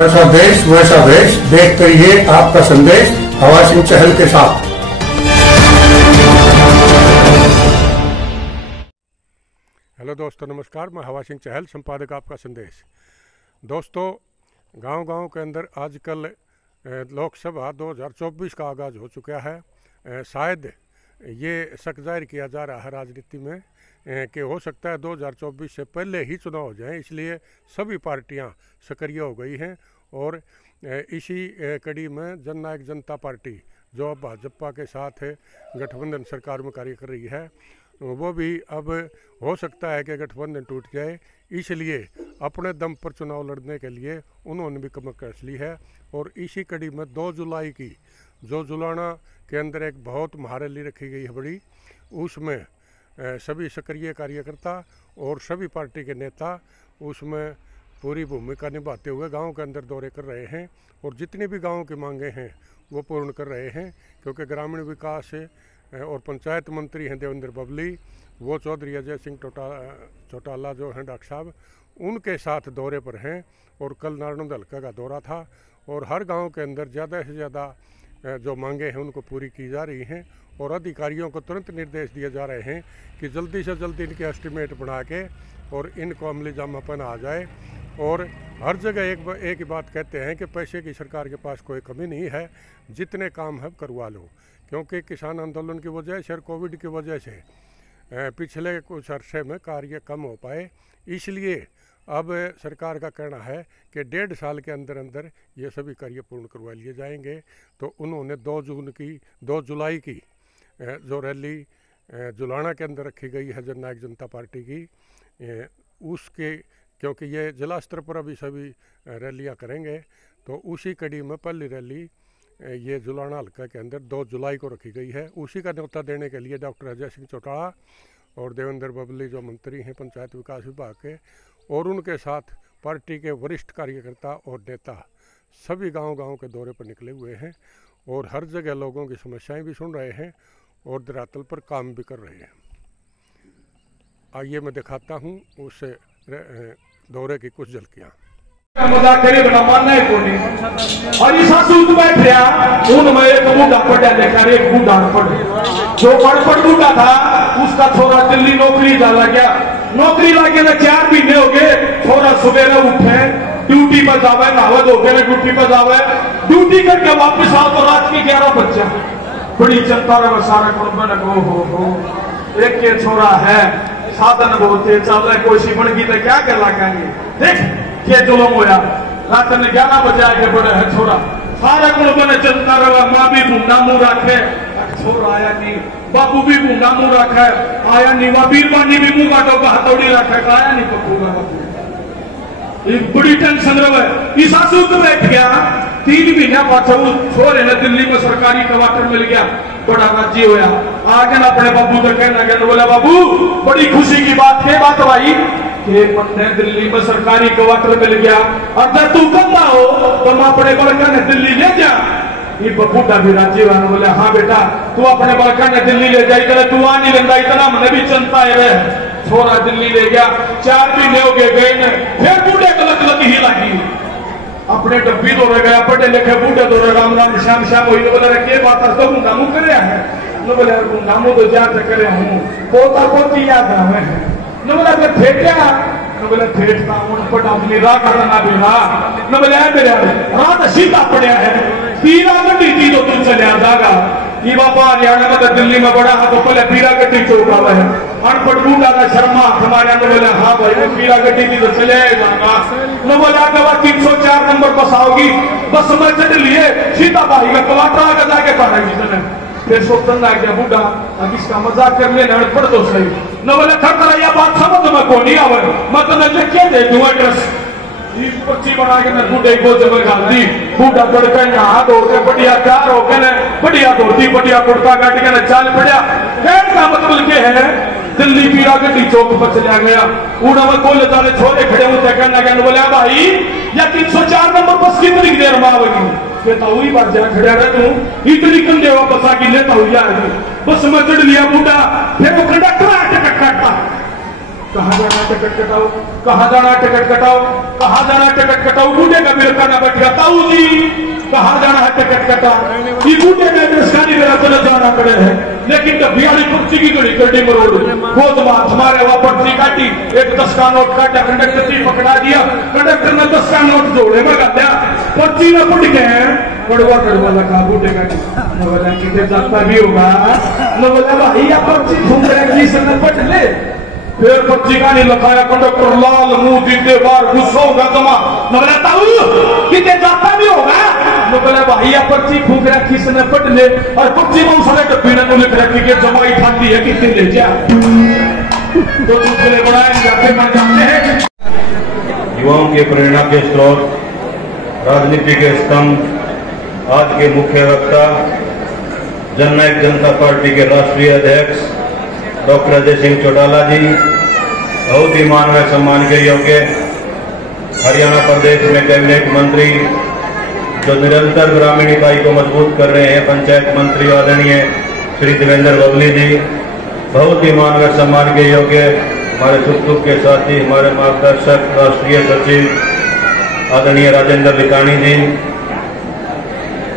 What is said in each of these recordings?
जैसा देश वैसा वेश, देखते रहिए आपका संदेश हवा सिंह चहल के साथ। हेलो दोस्तों, नमस्कार। मैं हवा सिंह चहल, संपादक आपका संदेश। दोस्तों, गांव-गांव के अंदर आजकल लोकसभा 2024 का आगाज़ हो चुका है। शायद ये शक जाहिर किया जा रहा है राजनीति में कि हो सकता है 2024 से पहले ही चुनाव हो जाए, इसलिए सभी पार्टियां सक्रिय हो गई हैं। और इसी कड़ी में जननायक जनता पार्टी, जो अब भाजपा के साथ गठबंधन सरकार में कार्य कर रही है, वो भी अब हो सकता है कि गठबंधन टूट जाए, इसलिए अपने दम पर चुनाव लड़ने के लिए उन्होंने भी कमर कस ली है। और इसी कड़ी में 2 जुलाई की जो जुलाना के अंदर एक बहुत महारैली रखी गई है बड़ी, उसमें सभी सक्रिय कार्यकर्ता और सभी पार्टी के नेता उसमें पूरी भूमिका निभाते हुए गांव के अंदर दौरे कर रहे हैं और जितनी भी गांव की मांगे हैं वो पूर्ण कर रहे हैं। क्योंकि ग्रामीण विकास और पंचायत मंत्री हैं देवेंद्र बबली, वो चौधरी अजय सिंह चौटाला जो हैं डॉक्टर साहब, उनके साथ दौरे पर हैं। और कल नारायण हल्का का दौरा था और हर गांव के अंदर ज़्यादा से ज़्यादा जो मांगे हैं उनको पूरी की जा रही हैं। और अधिकारियों को तुरंत निर्देश दिए जा रहे हैं कि जल्दी से जल्दी इनके एस्टिमेट बना के और इनको अमली जामापन आ जाए। और हर जगह एक ही बात कहते हैं कि पैसे की सरकार के पास कोई कमी नहीं है, जितने काम है करवा लो। क्योंकि किसान आंदोलन की वजह से और कोविड की वजह से पिछले कुछ अरसे में कार्य कम हो पाए, इसलिए अब सरकार का कहना है कि 1.5 साल के अंदर अंदर ये सभी कार्य पूर्ण करवा लिए जाएंगे। तो उन्होंने 2 जुलाई की जो रैली जुलाना के अंदर रखी गई है जननायक जनता पार्टी की, उसके क्योंकि ये जिला स्तर पर अभी सभी रैलियां करेंगे, तो उसी कड़ी में पहली रैली ये जुलाना हल्का के अंदर 2 जुलाई को रखी गई है। उसी का न्योता देने के लिए डॉक्टर अजय सिंह चौटाला और देवेंद्र बबली जो मंत्री हैं पंचायत विकास विभाग के, और उनके साथ पार्टी के वरिष्ठ कार्यकर्ता और नेता सभी गांव-गांव के दौरे पर निकले हुए हैं और हर जगह लोगों की समस्याएं भी सुन रहे हैं और धरातल पर काम भी कर रहे हैं। आइए मैं दिखाता हूं उस दौरे की कुछ झलकियां। मजाक करे बना मानना है कोनी और इस सासू तो बैठया उन में एक बूढ़ा पढ़ा लिखा एक बूढ़ा पढ़ जो पढ़ बूढ़ा था, उसका छोरा दिल्ली नौकरी डाला गया। नौकरी लागे ना 4 महीने हो गए। छोरा सवेरे उठे, ड्यूटी पर जावे, नहावे धोके ना ड्यूटी पर जावे, ड्यूटी करके वापस आओ तो रात के 11 बज जाए। बड़ी चिंता रहे सारा कुटुंब ने, हो एक के छोरा है, साधन बहुत है, चल रहा कोई सी बन गई तो क्या कर लगाएंगे। देख के जुलम होया, रात ने 11 बजे आके बड़े है छोरा, सारा कुटुंब ने चिंता रहा। माँ भी भूंगा मुंह रखे, छोरा आया नहीं, बापू भी भूंगा मुंह रखा है, आया नहीं, वह बीरबानी भी मुंह काटो का हथौड़ी रखा, आया नहीं पप्पूगा बापू। बड़ी टेंशन रहे। इस सासू तो बैठ गया 3 महीने पाछा छोरे ने दिल्ली में सरकारी क्वार्टर मिल गया, बड़ा राजी होया। आगे ना अपने बाबू तो कहना गया, बोला बाबू बड़ी खुशी की बात है, बात भाई कि मैंने दिल्ली में सरकारी क्वार्टर मिल गया और जब तू कहता हो तो मैं अपने बड़का ने दिल्ली ले जा। ये बबूटा भी राजी हुआ, बोले हाँ बेटा तू अपने बड़का ने दिल्ली ले जाई, करे तू आ नहीं लेंदा, इतना मैंने भी चिंता है। छोरा दिल्ली ले गया, 4 महीने हो गए गए, फिर बूढ़े गलत गलत ही लगी। अपने डब्बी दौरे गया, पढ़े लिखे बूढ़े दौरे, राम राम श्याम श्याम हुई। तो बोले के बात है, तो गुंगामू करे है। न बोले गुंगामू तो जा करे हूँ, पोता पोती याद रहे हैं। न बोला फेंटा, न बोले फेंटता पट अपनी राह करना भी रहा। न बोले मेरे रात सीधा पड़िया है, पीरा गड्डी थी तो तुम चलिया जागा। ये बाबा हरियाणा में तो दिल्ली में बड़ा है, तो पहले पीरा गड्डी चौक आवा है। अनपढ़ बूढ़ा का शर्मा हमारे अंदर बोले हाँ भाई वो पीरा गड्डी थी तो चले जाएगा। न बोला के बाद 304 नंबर बस आओगी, बस में चढ़ लिए सीधा भाई का क्वार्टर आगे जाके पड़ेगी चले। फिर सोचने लग गया बूढ़ा, अब इसका मजाक कर लेना पढ़ दो सही। न बोले थक यह बात समझ में को नहीं आवे, मैं तो लिखे दे दूं एड्रेस। पर्ची बना के मैं बूढ़े को जगह डाल दी। बूढ़ा बढ़कर यहाँ धो के बढ़िया तैयार होके ने बढ़िया धोती बढ़िया कुर्ता काट के न चाल पड़ा। खैर का मतलब के है दिल्ली पीरा गड्डी चौक पर चला गया। उड़ा में कोले तारे छोरे खड़े होते कहना कहने बोले भाई या 304 नंबर बस कितनी देर में आवेगी। कहता हुई बात जा खड़ा रह तू इतनी कम देवा बसा की लेता हुई यार बस में चढ़ लिया बूढ़ा। फिर वो कंडक्टर टिकट काटता, कहाँ जाना टिकट कटाओ, कहाँ जाना टिकट कटाओ, कहाँ जाना टिकट कटाओ। बूढ़े का बिल करना बैठे बाहर जाना है टिकट कटा ये बूटे में दस्तानी मेरा चले जाना पड़े है लेकिन तो बिहारी पर्ची की घड़ी कड़ी मरोड़ बहुत बात हमारे वहां पर्ची काटी एक 10 का नोट काटा कंडक्टर ने पकड़ा दिया कंडक्टर ने 10 का नोट जोड़े में कर दिया पर्ची में पड़ गए कड़वा लगा बूटे का बोला कितने जाता भी होगा बोला भाई ये पर्ची घूम रहे से पट ले फिर पर्ची का नहीं लगाया कंडक्टर लाल मुंह दीते बार गुस्सा होगा तमा मैं बोला कितने जाता भी होगा मैं बोला भाई ये पर्ची फूक रखी से पट ले और पर्ची में सारे डब्बी ने लिख रखी कि जमाई खाती है कितने ले जा तो दूसरे बनाए जाते बन जाते हैं युवाओं के प्रेरणा के स्रोत राजनीति के स्तंभ आज के मुख्य वक्ता जननायक जनता पार्टी के राष्ट्रीय अध्यक्ष डॉक्टर अजय सिंह चौटाला जी बहुत ही मान व सम्मान के योग्य हरियाणा प्रदेश में कैबिनेट मंत्री जो निरंतर ग्रामीण इकाई को मजबूत कर रहे हैं पंचायत मंत्री आदरणीय श्री देवेंद्र बबली जी बहुत ही मान व सम्मान के योग्य हमारे सुख दुख के साथी हमारे मार्गदर्शक राष्ट्रीय सचिव आदरणीय राजेंद्र लिकानी जी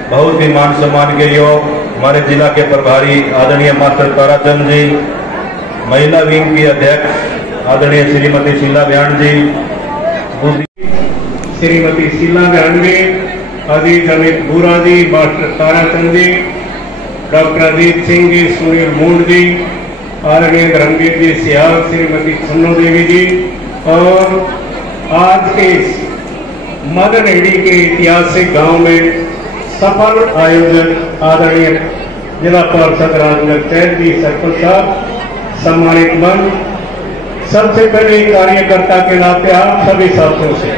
बहुत ही मान सम्मान के योग हमारे जिला के प्रभारी आदरणीय मास्टर ताराचंद जी महिला विंग की अध्यक्ष आदरणीय श्रीमती शीला ब्यान जी श्रीमती शीला ब्यान जी अजीत अमित बूरा जी मास्टर ताराचंद जी डॉक्टर अजीत सिंह जी सुनील मूंड जी आदरणीय धर्मवीर जी सियाल श्रीमती छन्नू देवी जी और आज के मदन हेड़ी के ऐतिहासिक गांव में सफल आयोजक आदरणीय जिला पार्षद राजनगर चैन जी सरपंच साहब सम्मानित मन सबसे पहले कार्यकर्ता के नाते आप सभी साथियों से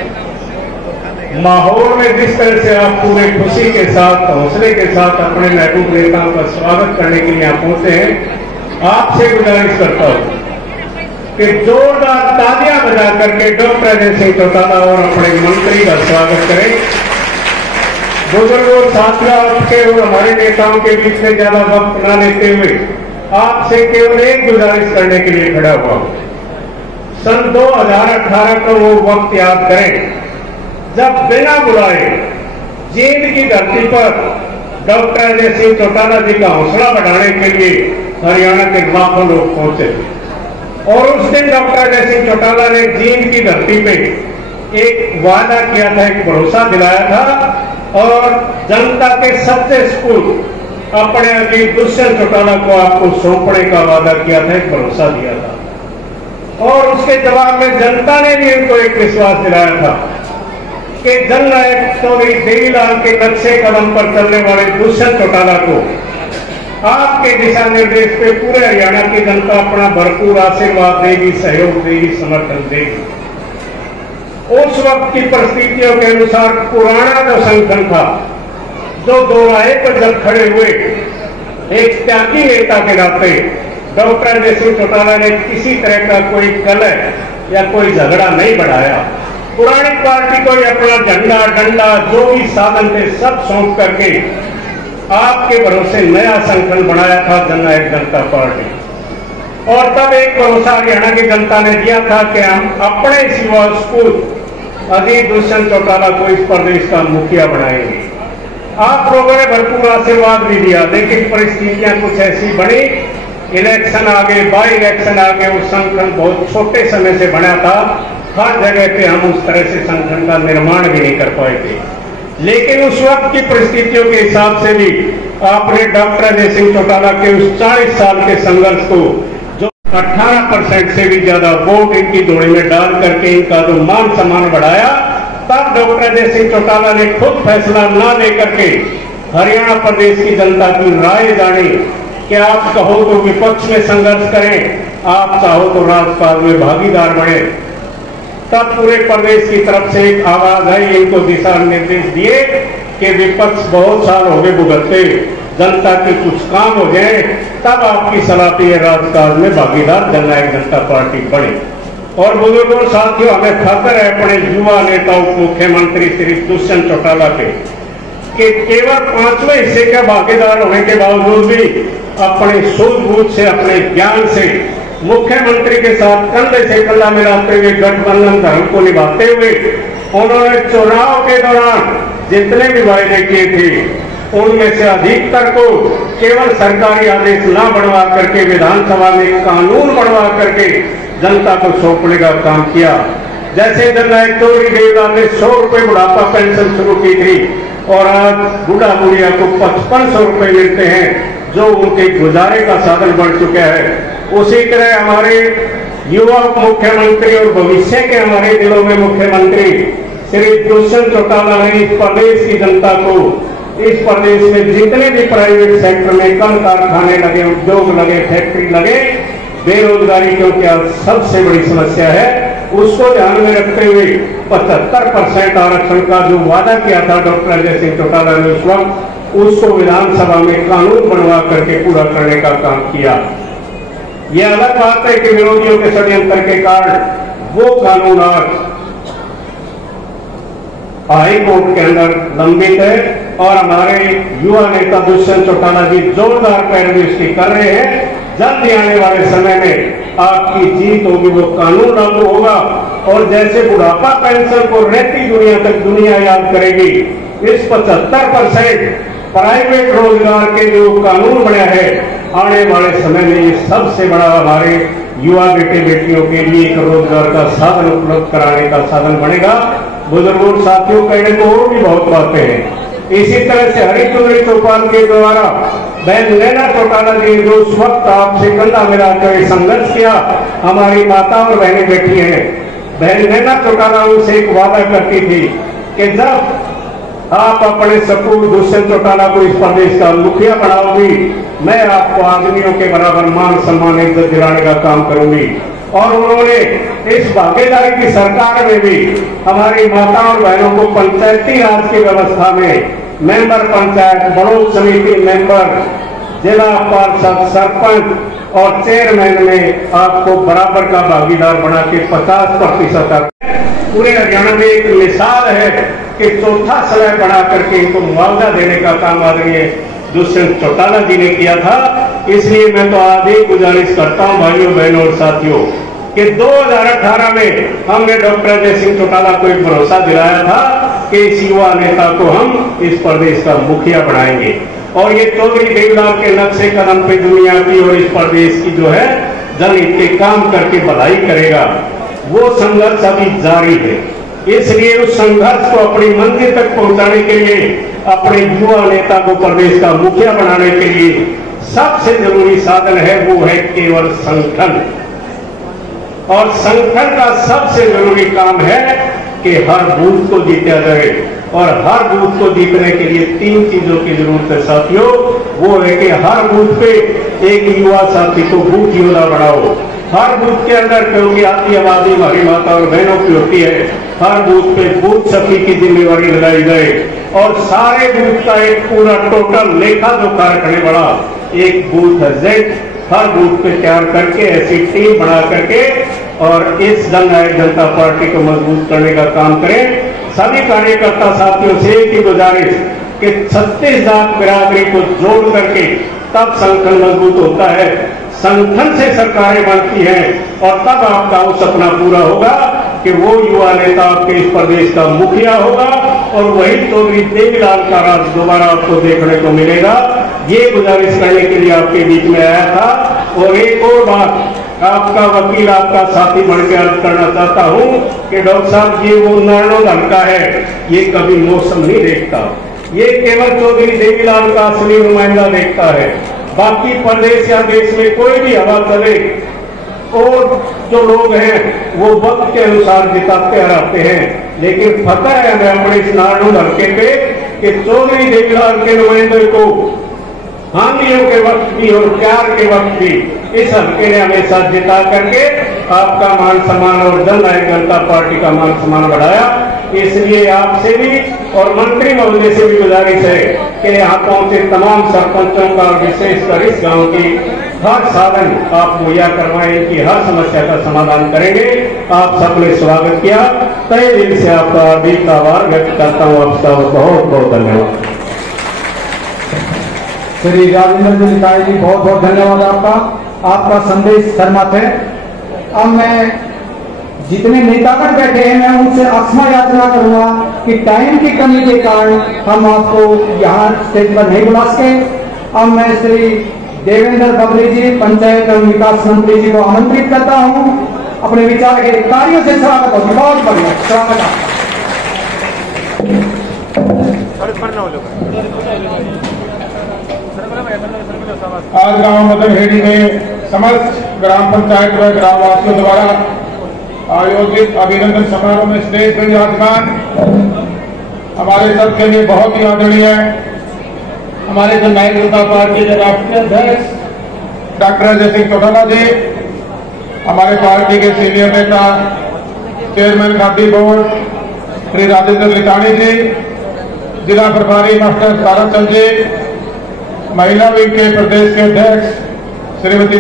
माहौल में जिस तरह से आप पूरे खुशी के साथ हौसले के साथ अपने महबूब नेताओं का स्वागत करने के लिए यहाँ पहुंचे हैं आपसे गुजारिश करता हूं कि जोरदार तालियां बजा करके डॉक्टर अजय सिंह चौटाला और अपने मंत्री का स्वागत करें। बुजुर्गों साथियों आपके और हमारे नेताओं के बीच में ज्यादा वक्त न लेते हुए आपसे केवल एक गुजारिश करने के लिए खड़ा हुआ हूं। सन 2018 का वो वक्त याद करें जब बिना बुलाए जींद की धरती पर डॉक्टर अजय सिंह चौटाला जी का हौसला बढ़ाने के लिए हरियाणा के लाखों लोग पहुंचे और उस दिन डॉक्टर अजय सिंह चौटाला ने जींद की धरती पे एक वादा किया था, एक भरोसा दिलाया था और जनता के सच्चे स्कूल अपने अजीत दुष्यंत चौटाला को आपको सौंपने का वादा किया था, एक भरोसा दिया था और उसके जवाब में जनता ने भी इनको एक विश्वास दिलाया था कि जननायक चौधरी देवीलाल के नक्शे कदम पर चलने वाले दुष्यंत चौटाला को आपके दिशा निर्देश पे पूरे हरियाणा की जनता अपना भरपूर आशीर्वाद देगी, सहयोग देगी, समर्थन देगी। उस वक्त की परिस्थितियों के अनुसार पुराना जो संगठन था, जो दोराहे पर जब खड़े हुए एक त्यागी नेता के नाते डॉक्टर अजय सिंह चौटाला ने किसी तरह का कोई कलह या कोई झगड़ा नहीं बढ़ाया। पुरानी पार्टी को अपना झंडा डंडा जो भी साधन थे सब सौंप करके आपके भरोसे नया संगठन बनाया था जननायक जनता पार्टी और तब एक भरोसा हरियाणा की जनता ने दिया था कि हम अपने युवा स्कूल अजीत दुष्यंत चौटाला को इस प्रदेश का मुखिया बनाएंगे। आप लोगों ने भरपूर आशीर्वाद भी दिया, लेकिन परिस्थितियां कुछ ऐसी बनी, इलेक्शन आ गए, बाई इलेक्शन आ गए, उस संगठन बहुत छोटे समय से बना था, हर जगह पे हम उस तरह से संगठन का निर्माण भी नहीं कर पाए थे। लेकिन उस वक्त की परिस्थितियों के हिसाब से भी आपने डॉक्टर अजय सिंह चौटाला के उस 40 साल के संघर्ष को जो 18% से भी ज्यादा वोट इनकी जोड़ी में डाल करके इनका जो मान सम्मान बढ़ाया, तब डॉक्टर अजय सिंह चौटाला ने खुद फैसला न लेकर के हरियाणा प्रदेश की जनता की राय जानी कि आप कहो तो विपक्ष में संघर्ष करें, आप चाहो तो राजकाज में भागीदार बने। तब पूरे प्रदेश की तरफ से एक आवाज आई, इनको दिशा निर्देश दिए कि विपक्ष बहुत साल हो गए भुगतते, जनता के कुछ काम हो जाए, तब आपकी सलाह पे राजकाज में भागीदार जननायक जनता पार्टी बने। और बुजुर्गों साथियों, हमें फख्र है अपने युवा नेता उप मुख्यमंत्री श्री दुष्यंत चौटाला पे कि केवल 5वें हिस्से का भागीदार होने के बावजूद भी अपने सूझबूझ से, अपने ज्ञान से मुख्यमंत्री के साथ कंधे से कंधा मिलाते हुए गठबंधन धर्म को निभाते हुए उन्होंने चुनाव के दौरान जितने भी वायदे किए थे उनमें से अधिकतर को केवल सरकारी आदेश न बढ़वा करके विधानसभा में कानून बढ़वा करके जनता को सौंपने का काम किया। जैसे जननायक चौधरी देवलाल ने 100 रुपए बुढ़ापा पेंशन शुरू की थी और आज बूढ़ा बुढ़िया को 5500 रुपए मिलते हैं, जो उनके गुजारे का साधन बन चुका है। उसी तरह हमारे युवा मुख्यमंत्री और भविष्य के हमारे दिलों में मुख्यमंत्री श्री दुष्यंत चौटाला ने इस प्रदेश की जनता को, इस प्रदेश में जितने भी प्राइवेट सेक्टर में कल कारखाने लगे, उद्योग लगे, फैक्ट्री लगे, बेरोजगारी क्योंकि आज सबसे बड़ी समस्या है, उसको ध्यान में रखते हुए 75% आरक्षण का जो वादा किया था डॉक्टर अजय सिंह चौटाला ने उस वक्त, उसको विधानसभा में कानून बनवा करके पूरा करने का काम किया। यह अलग बात है कि विरोधियों के षड्यंत्र के कारण वो कानून आज हाई कोर्ट के अंदर लंबित है और हमारे युवा नेता दुष्यंत चौटाला जी जोरदार पैरवी कर रहे हैं। जल्द आने वाले समय में आपकी जीत होगी, वो कानून लागू होगा और जैसे बुढ़ापा पेंशन को रहती दुनिया तक दुनिया याद करेगी, इस 75% प्राइवेट रोजगार के जो कानून बना है, आने वाले समय में ये सबसे बड़ा हमारे युवा बेटे बेटियों के लिए एक रोजगार का साधन उपलब्ध कराने का साधन बनेगा। बुजुर्गों साथियों, कहने को और भी बहुत बातें हैं। इसी तरह से हरी चौधरी चौपाल के द्वारा बहन नैना चौटाला जी जो उस वक्त आपसे कंधा मिलाकर संघर्ष किया, हमारी माता और बहनें बैठी हैं। बहन नैना चौटाला उनसे एक वादा करती थी कि जब आप अपने सपूत दुष्यंत चौटाला को इस प्रदेश का मुखिया बनाओगी, मैं आपको आदमियों के बराबर मान सम्मान इज्जत दिलाने का काम करूंगी। और उन्होंने इस भागीदारी की सरकार में भी हमारी माता और बहनों को पंचायती राज की व्यवस्था में मेंबर पंचायत, ब्लॉक समिति मेंबर, जिला पार्षद, सरपंच और चेयरमैन में आपको बराबर का भागीदार बना के 50% पूरे हरियाणा में एक मिसाल है कि चौथा समय बना करके इनको मुआवजा देने का काम आदरणीय दुष्यंत चौटाला जी ने किया था। इसलिए मैं तो आज ही गुजारिश करता हूं भाइयों बहनों और साथियों कि 2018 में हमने डॉक्टर अजय सिंह चौटाला को एक भरोसा दिलाया था कि इस युवा नेता को हम इस प्रदेश का मुखिया बनाएंगे और ये चौधरी देवलाल के नक्शे कदम पे दुनिया की और इस प्रदेश की जो है जनहित के काम करके भलाई करेगा। वो संघर्ष अभी जारी है, इसलिए उस संघर्ष को अपनी मंजिल तक पहुंचाने के लिए, अपने युवा नेता को प्रदेश का मुखिया बनाने के लिए सबसे जरूरी साधन है वो है केवल संगठन। और संगठन का सबसे जरूरी काम है कि हर बूथ को जीता जाए और हर बूथ को जीतने के लिए 3 चीजों की जरूरत है साथियों। वो है कि हर बूथ पे एक युवा साथी को बूथ योद्धा बनाओ। हर बूथ के अंदर, क्योंकि आती आबादी हमारी माता और बहनों की होती है, हर बूथ पे बूथ सखी की जिम्मेवारी लगाई जाए और सारे बूथ का एक पूरा टोटल लेखा जोखा रखने वाला एक बूथ एजेंट हर बूथ पे तैयार करके ऐसी टीम बना करके और इस जननायक जनता पार्टी को मजबूत करने का काम करें। सभी कार्यकर्ता साथियों से एक ही गुजारिश कि 36 लाख बिरादरी को जोड़ करके तब संगठन मजबूत होता है, संगठन से सरकारें बनती हैं और तब आपका वो सपना पूरा होगा कि वो युवा नेता आपके इस प्रदेश का मुखिया होगा और वही चौधरी देवीलाल का राज दोबारा आपको देखने को मिलेगा। ये गुजारिश करने के लिए आपके बीच में आया था। और एक और बात आपका वकील, आपका साथी बनकर अर्ज करना चाहता हूं कि डॉक्टर साहब ये वो नारणो लड़का है, ये कभी मौसम नहीं देखता, ये केवल चौधरी देवीलाल का असली नुमाइंदा देखता है। बाकी प्रदेश या देश में कोई भी हवा चले और जो लोग हैं वो वक्त के अनुसार जिताते रहते हैं, लेकिन पता है हमें अपने इस नारणो लड़के पे कि चौधरी देवीलाल के नुमाइंदे को हानियों के वक्त भी और प्यार के वक्त भी इस हल्के ने हमेशा जिता करके आपका मान सम्मान और जननायक जनता पार्टी का मान सम्मान बढ़ाया। इसलिए आपसे भी और मंत्री महोदय से भी गुजारिश है कि यहाँ पहुंचे तमाम सरपंचों का, विशेषकर इस गांव की हर साधन आप मुहैया करवाएं, इनकी हर समस्या का समाधान करेंगे। आप सबने स्वागत किया, तहे दिल से आपका हार्दिक आभार व्यक्त करता हूँ। आपका बहुत बहुत धन्यवाद। श्री राजेंद्र जी लिखाई जी, बहुत बहुत धन्यवाद आपका। आपका संदेश शर्मा थे। अब मैं जितने नेतागण बैठे हैं मैं उनसे क्षमा याचना करूंगा कि टाइम की कमी के कारण हम आपको यहाँ स्टेज पर नहीं बुला सके। अब मैं श्री देवेंद्र बबली जी पंचायत एवं विकास मंत्री जी को आमंत्रित करता हूँ अपने विचार के कार्यों से स्वागत हो। बहुत बढ़िया स्वागत। आज गांव मदनहेड़ी में समस्त ग्राम पंचायत व ग्राम वासियों द्वारा आयोजित अभिनंदन समारोह में स्टेज पर विराजमान हमारे सबके लिए बहुत ही आदरणीय हमारे जननायक जनता पार्टी के राष्ट्रीय अध्यक्ष डॉक्टर अजय सिंह चौटाला जी, हमारे पार्टी के सीनियर नेता चेयरमैन खादी बोर्ड श्री राजेंद्र लितानी जी, जिला प्रभारी मास्टर ताराचंद जी, महिला विंग के प्रदेश के अध्यक्ष श्रीमती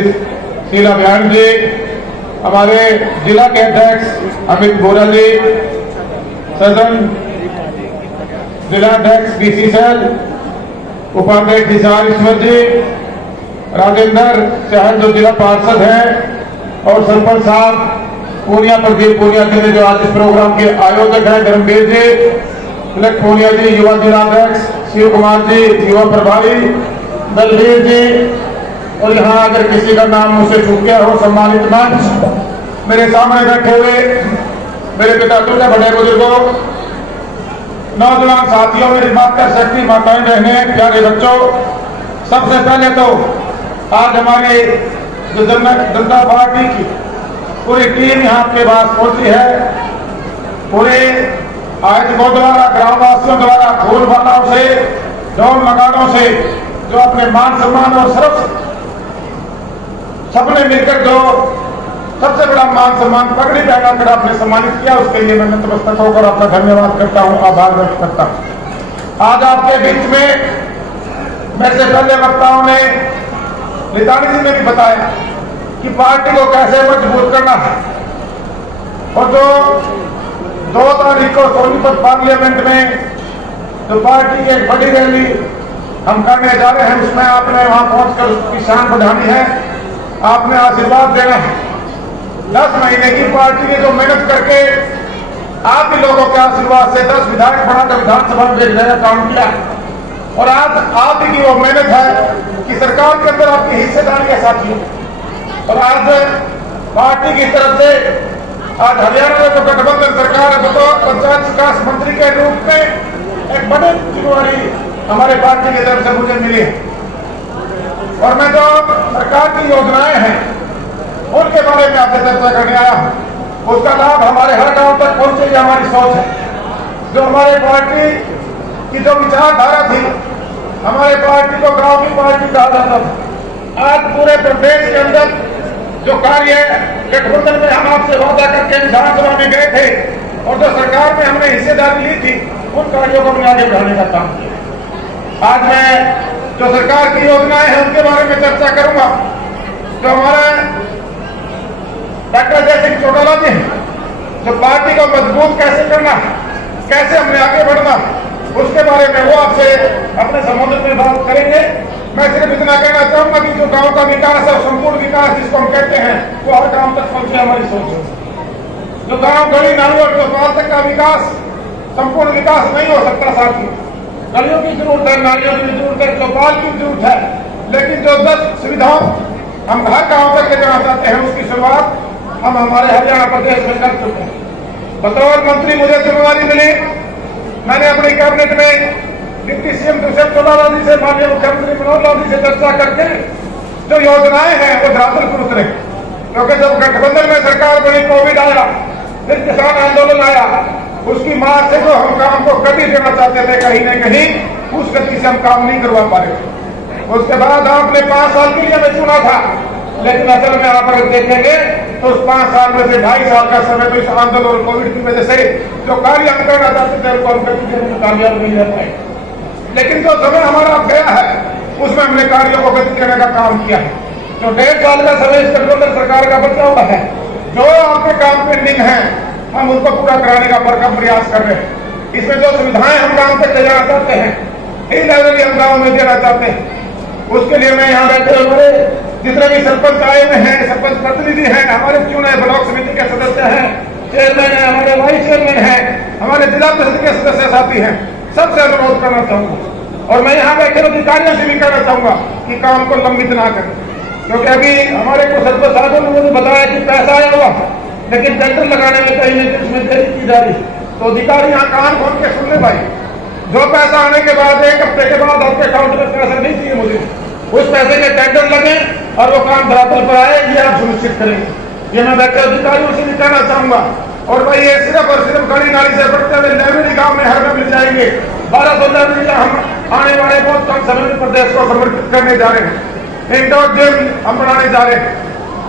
शीला बयान जी, हमारे जिला के अध्यक्ष अमित बोरा जी, सदन जिला अध्यक्ष बीसी सैल, उपाध्यक्ष निसार ईश्वर जी, राजेंद्र चहल जो जिला पार्षद हैं और सरपंच साहब पूनिया प्रदीप पूनिया जी ने जो आज इस प्रोग्राम के आयोजक हैं धर्मवीर जी, तिलक पूनिया जी युवा जिलाध्यक्ष, शिव कुमार जी युवा प्रभारी, दलवीर जी, और यहाँ अगर किसी का नाम मुझसे छूट गया हो सम्मानित मंच, मेरे सामने बैठे हुए मेरे पिता तुल्य बड़े बुजुर्गों, नौजवान साथियों, मेरी माता शक्ति माताएं बहनें, प्यारे बच्चों, सबसे पहले तो आज हमारे जो जनता पार्टी की पूरी टीम यहाँ आपके पास पहुंची है, पूरे आयोजकों द्वारा ग्रामवासियों द्वारा फूल मालाओं से ढोल नगाड़ों से जो अपने मान सम्मान और सबने मिलकर जो सबसे बड़ा मान सम्मान पगड़ी पहना कर आपने सम्मानित किया, उसके लिए मैं नतमस्तक होकर आपका धन्यवाद करता हूं, आभार व्यक्त करता हूं। आज आपके बीच में मेरे से पहले वक्ताओं ने लितानी जी ने भी बताया कि पार्टी को कैसे मजबूत करना है, और जो 2 तारीख को सोनीपत पार्लियामेंट में जो पार्टी की एक बड़ी रैली हम करने जा रहे हैं, उसमें आपने वहां पहुंचकर उसकी शान बढ़ानी है, आपने आशीर्वाद देना है। 10 महीने की पार्टी ने जो मेहनत करके आप ही लोगों के आशीर्वाद से 10 विधायक बनाकर विधानसभा में भेजने का काम किया, और आज आप ही की वो मेहनत है कि सरकार के अंदर आपकी हिस्सेदारी है साथियों। और आज पार्टी की तरफ से आज हरियाणा में जो गठबंधन सरकार है, तो पंचायत विकास मंत्री के रूप में एक बड़ी जिम्मेवारी हमारे पार्टी की तरफ से मुझे मिली है, और मैं जो सरकार की योजनाएं हैं उनके बारे में आपसे चर्चा करने आया हूं। उसका लाभ हमारे हर गांव तक पहुंचे, ये हमारी सोच है। जो हमारे पार्टी की जो विचारधारा थी, हमारे पार्टी को गांव की पार्टी कहा जाता था, आज पूरे प्रदेश के अंदर जो कार्य गठबंधन में हम आपसे वादा करके विधानसभा में गए थे और जो सरकार में हमने हिस्सेदारी ली थी, उन कार्यों को हमने आगे बढ़ाने का काम किया। आज मैं जो सरकार की योजनाएं हैं उनके बारे में चर्चा करूंगा। जो हमारे डॉक्टर अजय सिंह चौटाला जी हैं, जो पार्टी को मजबूत कैसे करना है, कैसे हमने आगे बढ़ना, उसके बारे में वो आपसे अपने संबोधन में बात करेंगे। मैं सिर्फ इतना कहना चाहूंगा कि जो गांव का विकास है, संपूर्ण विकास जिसको हम कहते हैं, वो हर गांव तक पहुंचे, हमारी सोच है। जो गांव गली नाली और चौपाल तक का विकास, संपूर्ण विकास नहीं हो सकता साथियों। गलियों की जरूरत है, नालियों की जरूरत है, चौपाल की जरूरत है, लेकिन जो 10 सुविधाओं हम हर गांव तक ले जाना चाहते हैं, उसकी शुरुआत हम हमारे हरियाणा प्रदेश में कर चुके हैं। बतौर मंत्री मुझे जिम्मेवारी मिली, मैंने अपनी कैबिनेट में डिप्टी सीएम दुष्यंत चौटाला जी से, माननीय मुख्यमंत्री मनोहर लाल जी से चर्चा करके जो योजनाएं हैं वो धरातल पर उतरे, क्योंकि जब गठबंधन में सरकार बनी, कोविड आया, फिर किसान आंदोलन आया, उसकी मार से जो हम काम को गति देना चाहते थे, कहीं न कहीं उस गति से हम काम नहीं करवा पा रहे। उसके बाद आपने 5 साल के लिए हमें चुना था, लेकिन असल में आप अगर देखेंगे तो उस 5 साल में से 2.5 साल का समय तो इस आंदोलन और कोविड की वजह से जो कार्य हम करना चाहते थे उनको हम गति देने में कामयाब नहीं रह पाए। लेकिन जो समय हमारा गया है उसमें हमने कार्यों को गति देने का काम किया है। जो 1.5 साल का समय इस गठबंधन सरकार का बचा हुआ है, जो आपके काम पेंडिंग है, हम उनको पूरा कराने का भरसक प्रयास कर रहे हैं। इसमें जो सुविधाएं हम गांव तक ले जाना चाहते हैं, इन लाइब्रेरी हम गाँव में देना चाहते हैं, उसके लिए मैं यहाँ बैठे हमारे जितने भी सरपंच आए हुए हैं, सरपंच प्रतिनिधि हैं, हमारे चुने ब्लॉक समिति के सदस्य हैं, चेयरमैन है, हमारे वाइस चेयरमैन है, हमारे जिला परिषद के सदस्य साथी हैं, सबसे अनुरोध करना चाहूंगा। और मैं यहाँ बैठे अधिकारियों से भी कहना चाहूंगा कि काम को लंबित ना करें, क्योंकि अभी हमारे को सरपंच साहब ने बताया कि पैसा आया हुआ, लेकिन टेंडर लगाने में कहीं न कहीं उसमें देरी की जा रही। तो अधिकारी यहाँ कान खोल के सुन ले भाई, जो पैसा आने के बाद 1 हफ्ते के बाद आपके अकाउंट में पैसा नहीं चाहिए मुझे, उस पैसे के टेंडर लगे और वो काम धरातल पर आए, ये आप सुनिश्चित करेंगे। ये मैं बैठे अधिकारियों से भी कहना चाहूंगा। और भाई ये सिर्फ और सिर्फ गली नाली से बढ़ते हुए लाइब्रेरी गाँव में हर में मिल जाएंगे। 1200 लाइब्रेरी हम आने वाले बहुत कम समय में प्रदेश को समर्पित करने जा रहे हैं। इंडोर जेल हम बनाने जा रहे हैं,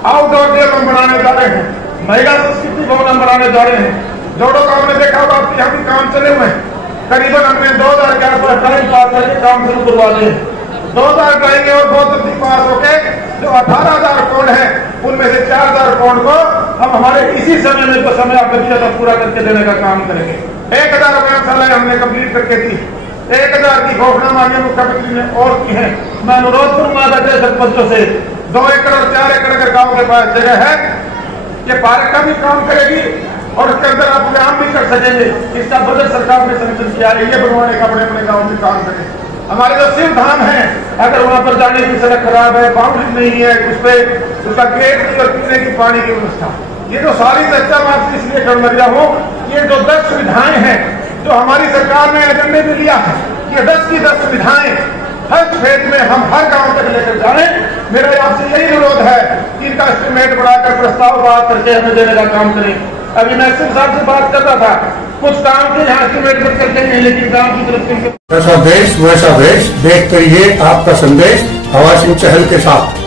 आउटडोर जेल हम बनाने जा रहे हैं, महिला संस्कृति भवन हम बनाने जा रहे हैं। जोड़ो का हमने देखा होगा, आपके यहाँ भी काम चले हुए हैं। करीबन हमने 2000 के आसपास ड्राइंग पास करके काम शुरू करवा दिए। 2000 ड्राइंग और बहुत जल्दी पास होके जो 18,000 कोड है, उनमें से 4,000 कोड को हम हमारे इसी समय में जो समय आप दिया था पूरा करके देने का काम करेंगे। 1000 व्यायामशालाएं हमने कंप्लीट करके दी, 1000 की घोषणा माननीय मुख्यमंत्री ने और की है। मैं अनुरोध करूंगा बैठे सरपंचों से, 2 एकड़ और 4 एकड़ अगर गाँव के पास जगह है, ये पार्क का भी काम करेगी और उसके अंदर आप व्यायाम भी कर सकेंगे। इसका बजट सरकार ने सैंक्शन किया है, ये बनवाने का अपने अपने गाँव में काम करें। हमारे जो शिव धाम है, अगर वहां पर जाने की सड़क खराब है, बाउंड्री नहीं है, उस पर उसका गेट नहीं और पीने की पानी की व्यवस्था, ये जो सारी चर्चा मैं आपसे इसलिए कर लग रहा हूँ, ये जो 10 सुविधाएं हैं जो हमारी सरकार ने एजेंडे में लिया है, ये 10 की 10 सुविधाएं हर फेज में हम हर गांव तक लेकर जाएं। मेरा आपसे यही अनुरोध है कि इनका एस्टिमेट बढ़ाकर प्रस्ताव बात करके हमें देने का काम करें। अभी मैं सिर्फ साहब से बात कर रहा था, कुछ काम के यहाँ एस्टिमेट कर करते हैं, लेकिन काम की तरफ ऐसा देश वैसा देश, देखते रहिए आपका संदेश हवा सिंह चहल के साथ।